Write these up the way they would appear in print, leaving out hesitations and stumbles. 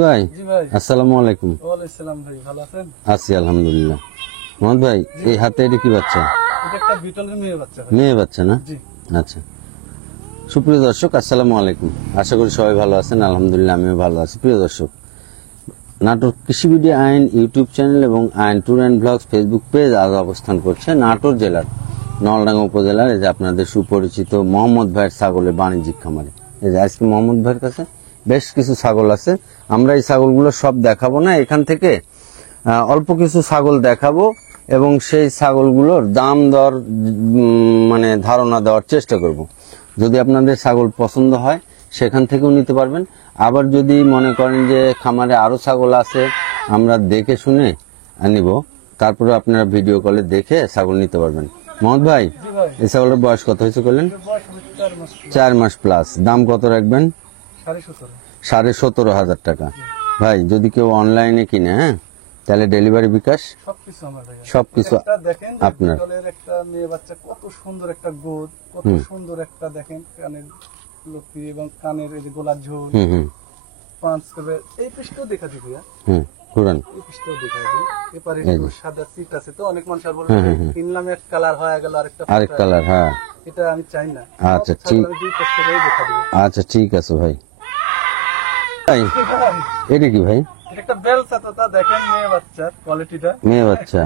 ভাই জি ভাই। আসসালামু আলাইকুম। ওয়ালাইকুম সালাম ভাই, ভালো আছেন? আছি আলহামদুলিল্লাহ। মোহাম্মদ ভাই, এই হাতে এটা কি বাচ্চা? এটা একটা বিটলের মেয়ে বাচ্চা ভাই। মেয়ে বাচ্চা না? জি। আচ্ছা। সুপ্রিয় দর্শক, আসসালামু আলাইকুম। আশা করি সবাই ভালো আছেন। আলহামদুলিল্লাহ আমিও ভালো আছি। প্রিয় দর্শক, নাটোর কৃষি ভিডিও আইন ইউটিউব চ্যানেল এবং আইন tour and blogs Facebook page আজ অবস্থান করছে নাটোর জেলার নলডাঙ্গা উপজেলার এই যে আপনাদের সুপরিচিত মোহাম্মদ ভাইয়ের ছাগলের বাণিজ্যিক খামারে। এই যে আজকে মোহাম্মদ ভাইয়ের কাছে বেশ কিছু ছাগল আছে। আমরা এই ছাগলগুলো সব দেখাবো না, এখান থেকে অল্প কিছু ছাগল দেখাবো এবং সেই ছাগলগুলোর দাম দর মানে ধারণা দেওয়ার চেষ্টা করব। যদি আপনাদের ছাগল পছন্দ হয় সেখান থেকেও নিতে পারবেন। আবার যদি মনে করেন যে খামারে আরো ছাগল আছে, আমরা দেখে শুনে নিব, তারপরে আপনারা ভিডিও কলে দেখে ছাগল নিতে পারবেন। মোহাম্মদ ভাই, জি ভাই। এই ছাগলের বয়স কত হয়েছে করলেন? এটার বয়স হবে 4 মাস। 4 মাস প্লাস। দাম কত রাখবেন? 17.5। 17,500 টাকা। ভাই, যদি কেউ অনলাইনে কিনে, হ্যাঁ, তাহলে ডেলিভারি বিকাশ সবকিছু আমার ভাই। সবকিছু এটা দেখেন যে আপনার। বিটলের একটা মেয়ে বাচ্চা, কত সুন্দর একটা গোদ, কত সুন্দর একটা দেখেন কানের লক্ষ্মী এবং কানের এই যে গোলাপ ঝোল হুম পাঁচ করবে। এই পিসটাও দেখা দিবি, ঘুরান। এই পিসটাও দেখা দিবি। এপারে একটু সাদা সিট আছে, তো অনেক মানুষ আর বলবে কিনলাম এক কালার হয়ে গেল আরেকটা আরেক কালার, হ্যাঁ। এটা আমি চাই না। আচ্ছা, ঠিক। আমি দুই পাশ করেই দেখা দিবি। আচ্ছা, ঠিক আছে ভাই। ভাই, ভাই, এটা কি ভাই? এটা একটা বেলচা, তো তা দেখেন মেয়ে বাচ্চার কোয়ালিটিটা। মেয়ে বাচ্চা।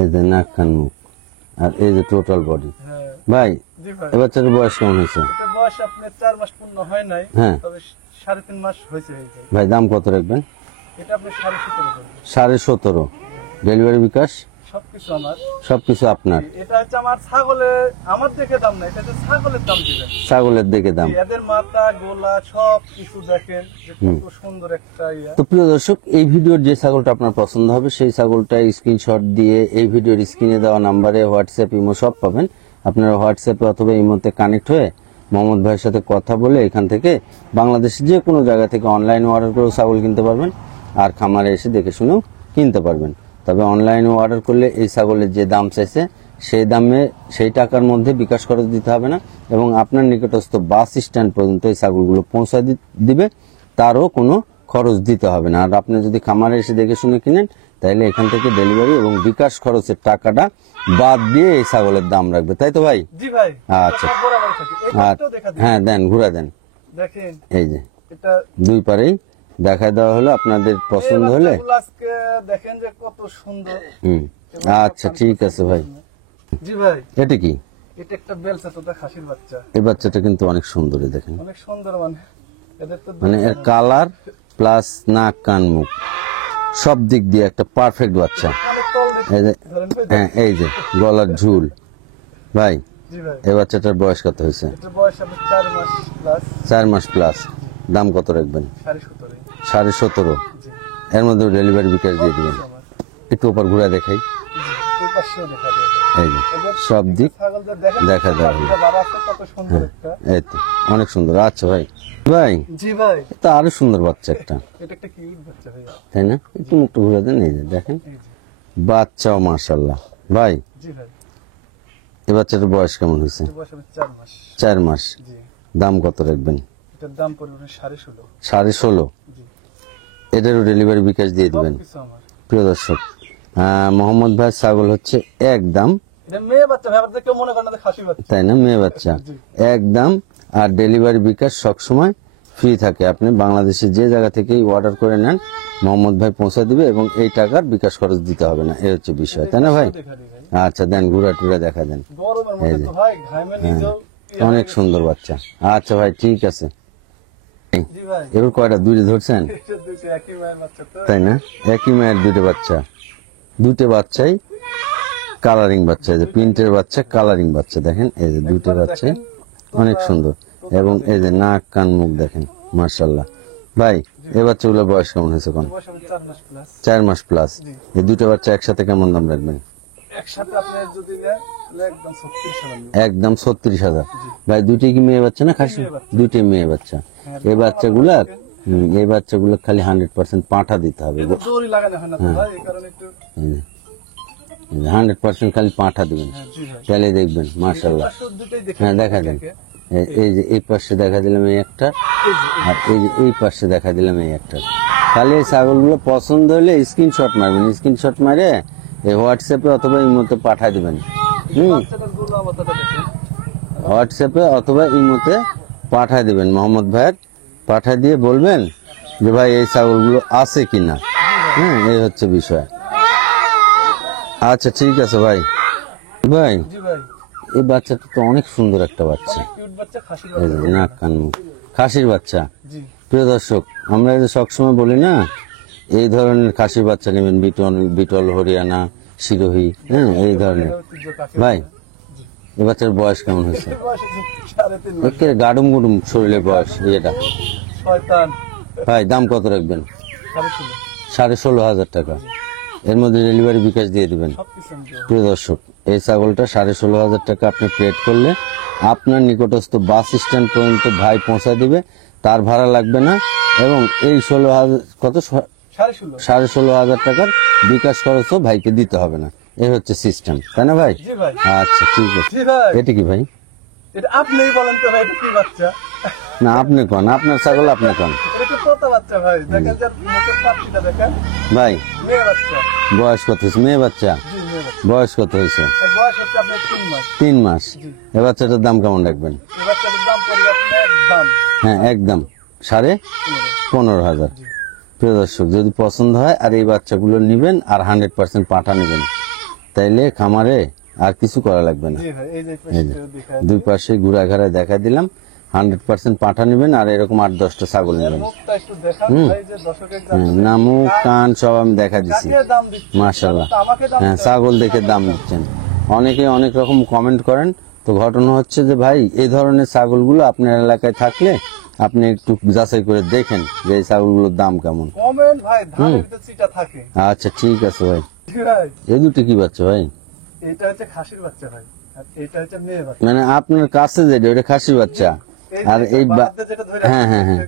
এই যে নাক কান মুখ আর এই যে টোটাল বডি। হ্যাঁ ভাই, জি ভাই। এ বাচ্চার বয়স কেমন হয়েছে? এটা বয়স আপনার 4 মাস পূর্ণ হয় নাই, হ্যাঁ। তবে 3.5 মাস হয়েছে। ভাই, দাম কত রাখবেন? এটা আপনি 17.5 করবেন। 17.5। ডেলিভারি বিকাশ সবকিছু আমার। সবকিছু আপনার। এটা হচ্ছে আমার ছাগলে, আমার দেখে দাম না, এটা হচ্ছে ছাগলের দাম দিবেন। ছাগলের দিকে দাম। এদের মাথা গোলা সব কিছু দেখেন যে কত সুন্দর একটা ইয়া। তো প্রিয় দর্শক, এই ভিডিওর যে ছাগলটা আপনার পছন্দ হবে সেই ছাগলটা স্ক্রিনশট দিয়ে এই ভিডিওর স্ক্রিনে দেওয়া নাম্বারে হোয়াটসঅ্যাপ ইমো সব পাবেন। আপনারা হোয়াটসঅ্যাপে অথবা ইমোতে কানেক্ট হয়ে মোহাম্মদ ভাইয়ের সাথে কথা বলে এখান থেকে বাংলাদেশের যে কোনো জায়গা থেকে অনলাইনে অর্ডার করেও ছাগল কিনতে পারবেন, আর খামারে এসে দেখে শুনেও কিনতে পারবেন। তবে অনলাইনে অর্ডার করলে এই ছাগলের যে দাম চাইছে সেই দামে সেই টাকার মধ্যে বিকাশ খরচ দিতে হবে না, এবং আপনার নিকটস্থ বাস স্ট্যান্ড পর্যন্ত এই ছাগলগুলো পৌঁছা দিবে, তারও কোনো খরচ দিতে হবে না। আর আপনি যদি খামারে এসে দেখে শুনে কিনেন তাহলে এখান থেকে ডেলিভারি এবং বিকাশ খরচের টাকাটা বাদ দিয়ে এই ছাগলের দাম রাখবে, তাই তো ভাই? জি ভাই। আচ্ছা। এটা বরাবর থাকে। এই পাশটাও দেখা দিবেন। হ্যাঁ, দেন, ঘুরা দেন। দেখেন এই যে এটা দুই পারেই দেখা দেওয়া হলো, আপনাদের পছন্দ হলে। এই বাচ্চাগুলো আজকে দেখেন যে কত সুন্দর। আচ্ছা, ঠিক আছে ভাই। জি ভাই। এটা কি? এটা একটা বেলচা, তো খাসির বাচ্চা। এই বাচ্চাটা কিন্তু অনেক সুন্দর, দেখেন। অনেক সুন্দর, মানে এদের তো মানে এর কালার প্লাস নাক কান মুখ সব দিক দিয়ে একটা পারফেক্ট বাচ্চা। কানের তল দেখে এই যে, ধরেন ভাই। হ্যাঁ, এই যে গলার ঝুল। ভাই, জি ভাই। এই বাচ্চাটার বয়স কত হয়েছে? এটার বয়স আপনার 4 মাস প্লাস। 4 মাস প্লাস। দাম কত রাখবেন? 17.5। 17.5। জি। এর মধ্যে ডেলিভারি বিকাশ দিয়ে দিবেন। আমার। একটু ওপর ঘুরে দেখাই। এই পাশেও দেখা যাবে। এই যে সব দিক ছাগলদের দেখেন দেখা দেওয়া হলো। এটা বাবা আছে, কত সুন্দর একটা। এই তো অনেক সুন্দর। আচ্ছা ভাই, ভাই জি ভাই। এটা আরো সুন্দর বাচ্চা একটা, এটা একটা কিউট বাচ্চা ভাইয়া। তাই না? একটু মুখটা ঘুরে দেন। এই যে দেখেন এই যে। বাচ্চাও মাশাআল্লাহ। ভাই, জি ভাই। এই বাচ্চাটার বয়স কেমন হয়েছে? এটার বয়স আপনার 4 মাস। 4 মাস। জি। দাম কত রাখবেন? এটার দাম পড়বে 16.5। 16.5। জি। এটারও ডেলিভারি বিকাশ দিয়ে দিবেন। সবকিছু আমার। প্রিয় দর্শক, মোহাম্মদ ভাই ছাগল হচ্ছে একদম, এটা মেয়ে বাচ্চা ভাই, আপনাদের কেউ মনে করেন না যে খাসি বাচ্চা। তাই না? মেয়ে বাচ্চা জি। একদম। আর ডেলিভারি বিকাশ সবসময় ফ্রি থাকে। আপনি বাংলাদেশের যে জায়গা থেকেই অর্ডার করে নেন, মোহাম্মদ ভাই পৌঁছে দিবে এবং এই টাকার বিকাশ খরচ দিতে হবে না। এই হচ্ছে বিষয়, তাই না ভাই? দেখা দিই ভাই। আচ্ছা, দেন, ঘুরা টুরা দেখা দেন। গরমের মধ্যে তো ভাই ঘামে নিজেও। অনেক সুন্দর বাচ্চা। আচ্ছা ভাই, ঠিক আছে। জি ভাই। এবার কয়টা? দুইটা ধরছেন, এটা দুটো একই মায়ের বাচ্চা তো। তাই না? একই মায়ের দুটো বাচ্চা। দুটো বাচ্চাই কালারিং বাচ্চা, এই যে প্রিন্টের বাচ্চা, কালারিং বাচ্চা। দেখেন এই যে দুটো বাচ্চাই অনেক সুন্দর, এবং এই যে নাক কান মুখ দেখেন, মাশাআল্লাহ। ভাই, এই বাচ্চাগুলোর বয়স কেমন হয়েছে কোন? বয়স আমার 4 মাস প্লাস। 4 মাস প্লাস। এই দুটো বাচ্চা একসাথে কেমন দাম রাখবেন? একসাথে আপনি যদি নেন তাহলে একদম 36,000 নেবেন। একদম 36,000। ভাই, দুটোই কি মেয়ে বাচ্চা না খাসি? মেয়ে বাচ্চা। দুটোই মেয়ে বাচ্চা। এই বাচ্চাগুলা এই বাচ্চাগুলো খালি 100% পাঁঠা দিতে হবে। এটা দড়ি লাগানো হয় না তো ভাই, এই কারণে একটু। 100% খালি পাঁঠা দিবেন, হ্যাঁ জি ভাই। তাহলে দেখবেন মাশাআল্লাহ। পাশেও দুটোই দেখে। হ্যাঁ, দেখা দেন। এই যে এই পাশে দেখা দিলাম এই একটা, এই যে, আর এই যে এই পাশে দেখা দিলাম এই একটা। খালি এই ছাগলগুলো পছন্দ হলে স্ক্রিনশট মারবেন, স্ক্রিনশট মারে এই হোয়াটসঅ্যাপে অথবা ইমোতে পাঠিয়ে দিবেন। বাচ্চাটার গরু অবস্থাটা দেখেন। হোয়াটসঅ্যাপে অথবা ইমোতে পাঠিয়ে দিবেন মোহাম্মদ ভাইয়ের, পাঠিয়ে দিয়ে বলবেন যে ভাই এই ছাগলগুলো আছে কিনা। হ্যাঁ, এই হচ্ছে বিষয়। আচ্ছা ঠিক আছে ভাই। ভাই জি ভাই, এই বাচ্চাটা তো অনেক সুন্দর একটা বাচ্চা, কিউট বাচ্চা, খাসি এই যে নাক কান মুখ, খাসির বাচ্চা। জি প্রিয় দর্শক, আমরা এই যে সবসময় বলি না এই ধরনের খাসির বাচ্চা নেবেন, বিটল হরিয়ানা সিরোহী, হ্যাঁ এই ধরনের। ঐতিহ্য কাকে ভাই এই বাচ্চার বয়স কেমন হয়েছে? বয়স হচ্ছে 3.5 মাস। একে গাডুম গুডুম শরীরের বয়স এটা। শয়তান ভাই দাম কত রাখবেন? 16.5 16,500 টাকা। এর মধ্যে ডেলিভারি বিকাশ দিয়ে দিবেন। সবকিছু আমি দেবো। প্রিয় দর্শক, এই ছাগলটা 16,500 টাকা আপনি পেড করলে আপনার নিকটস্থ বাস স্ট্যান্ড পর্যন্ত ভাই পৌঁছা দিবে, তার ভাড়া লাগবে না। এবং এই 16,000 কত 16.5 16,500 টাকার বিকাশ খরচও ভাইকে দিতে হবে না। এই হচ্ছে সিস্টেম, তাই না ভাই? জি ভাই, আচ্ছা ঠিক আছে। জি ভাই, এটা কি ভাই? এটা আপনিই বলেন তো ভাই, এটা কি বাচ্চা? না আপনি কন, আপনার ছাগল আপনি কন। এটা কি তোতা বাচ্চা ভাই? দেখেন যে মুখের পাপড়িটা দেখেন, ভাই মেয়ে বাচ্চা। বয়স কত হয়েছে? মেয়ে বাচ্চা। জি মেয়ে বাচ্চা। বয়স কত হয়েছে? এর বয়স হচ্ছে আপনার 3 মাস। 3 মাস। জি। এ বাচ্চাটার দাম কেমন রাখবেন? এই বাচ্চাটার দাম পড়বে আপনার দাম হ্যাঁ একদম 15,500। প্রিয় দর্শক, যদি পছন্দ হয় আর এই বাচ্চাগুলো নিবেন আর 100% পাঠা নেবেন, তাইলে খামারে আর কিছু করা লাগবে না। জি ভাই, এই যে এই যে পাশে দেখায় দুই পাশে ঘুরা ঘাড়া দেখা দিলাম, 100% পাঠা নেবেন আর এরকম 8-10টা ছাগল নেবেন। মুখটা একটু দেখান ভাই, যে দর্শকের হ্যাঁ, নামুক কান সব আমি দেখা দিছি। কাকে দাম দিচ্ছে? মাশাআল্লাহ। তো আমাকে দাম হ্যাঁ, দিতে ছাগল দেখে দাম দিচ্ছেন। অনেকে অনেক রকম কমেন্ট করেন। তো ঘটনা হচ্ছে যে ভাই এই ধরনের ছাগলগুলো আপনার এলাকায় থাকলে আপনি একটু যাচাই করে দেখেন যে এই ছাগলগুলোর দাম কেমন। কমেন্ট ভাই, ধানের ভিতর চিটা থাকে। আচ্ছা ঠিক আছে ভাই। জি ভাই, এই দুটি কি বাচ্চা ভাই? এটা হচ্ছে খাসির বাচ্চা ভাই, আর এটা হচ্ছে মেয়ে বাচ্চা। মানে আপনার কাছে যেটা ওটা খাসির বাচ্চা, এই আর এই বাচ্চা যেটা ধরে হ্যাঁ হ্যাঁ হ্যাঁ,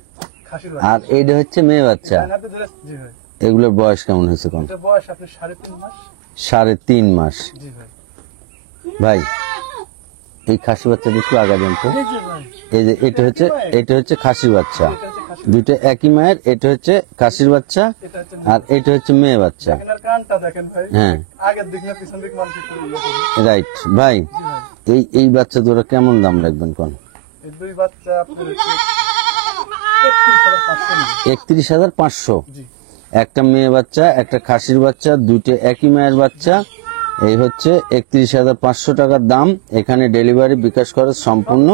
খাসির বাচ্চা, আর এইটা হচ্ছে মেয়ে বাচ্চা। ডান হাতে ধরে। জি ভাই, এগুলোর বয়স কেমন হয়েছে কোন? এটা বয়স আপনার 3.5 মাস। 3.5 মাস। জি ভাই, ভাই এই খাসি বাচ্চাটা একটু আগা দেন তো। এই যে ভাই, এই যে এটা হচ্ছে খাসির বাচ্চা। এটা হচ্ছে খাসি, দুটো একই মায়ের, এটা হচ্ছে খাসির বাচ্চা এটা হচ্ছে আর এটা হচ্ছে মেয়ে বাচ্চা। দেখেন আর কানটা দেখেন ভাই, হ্যাঁ আগের দিক না পিছন দিক মানুষ একটু ইয়ে করে। রাইট ভাই। জি ভাই, এই বাচ্চা দুটো কেমন দাম রাখবেন কোন? এই দুই বাচ্চা আপনার হচ্ছে 31,500 নিবে। 31,500। জি একটা মেয়ে বাচ্চা একটা খাসির বাচ্চা, দুইটা একই মায়ের বাচ্চা। এই হচ্ছে 31,500 টাকার দাম। এখানে ডেলিভারি বিকাশ খরচ সম্পূর্ণ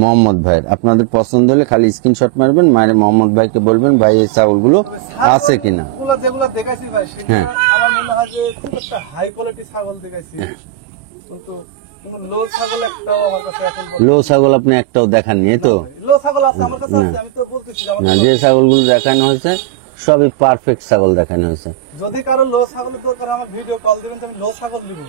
মোহাম্মদ ভাইয়ের। আপনাদের পছন্দ হলে খালি স্ক্রিনশট মারবেন, মায়ের মোহাম্মদ ভাইকে বলবেন ভাই এই ছাগলগুলো আছে কিনা। ছাগলগুলো যেগুলো দেখাইছি ভাই, সেটা হ্যাঁ। আমার মনে হয় যে খুব একটা হাই কোয়ালিটি ছাগল দেখাইছি, কিন্তু কোনো লো ছাগল একটাও আমার কাছে এখন লো ছাগল আপনি একটাও দেখাননি, এই তো? লো ছাগল আছে আমার কাছে, আছে, আমি তো বলতেছি যে আমার না, যে ছাগলগুলো দেখানো হয়েছে সবই পারফেক্ট ছাগল দেখানো হয়েছে। যদি কারো লো ছাগলের দরকার আমার ভিডিও কল দিবেন, তো আমি লো ছাগল নিব,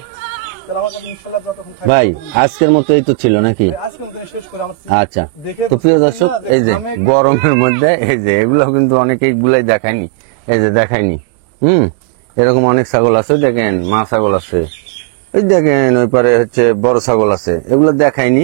তাহলে আমার কাছে ইনশাআল্লাহ যতক্ষণ থাকবে ভাই আজকের মতো এই তো ছিল নাকি? আজকে মতো শেষ করে আমার আচ্ছা। দেখে তো প্রিয় দর্শক, এই যে আমি গরমের মধ্যে এই যে এগুলো কিন্তু অনেকে গুলাই দেখায়নি, এই যে দেখায়নি। এরকম অনেক ছাগল আছে, দেখেন মা ছাগল আছে, ওই দেখেন ওই পারে হচ্ছে বড় ছাগল আছে, এগুলো দেখায়নি।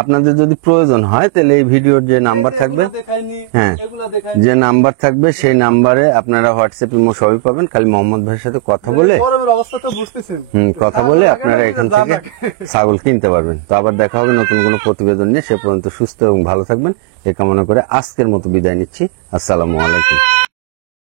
আপনাদের যদি প্রয়োজন হয় তাহলে এই ভিডিওর যে নাম্বার থাকবে, এগুলা দেখাইনি, হ্যাঁ, এগুলা দেখাইনি। যে নাম্বার থাকবে সেই নাম্বারে আপনারা হোয়াটসঅ্যাপ ইমো সবই পাবেন। খালি মোহাম্মদ ভাইয়ের সাথে কথা বলে গরমের অবস্থা তো বুঝতেছেন, কথা বলে আপনারা এখান থেকে ছাগল কিনতে পারবেন। তো আবার দেখা হবে নতুন কোনো প্রতিবেদন নিয়ে। সে পর্যন্ত সুস্থ এবং ভালো থাকবেন এই কামনা করে আজকের মতো বিদায় নিচ্ছি। আসসালামু আলাইকুম।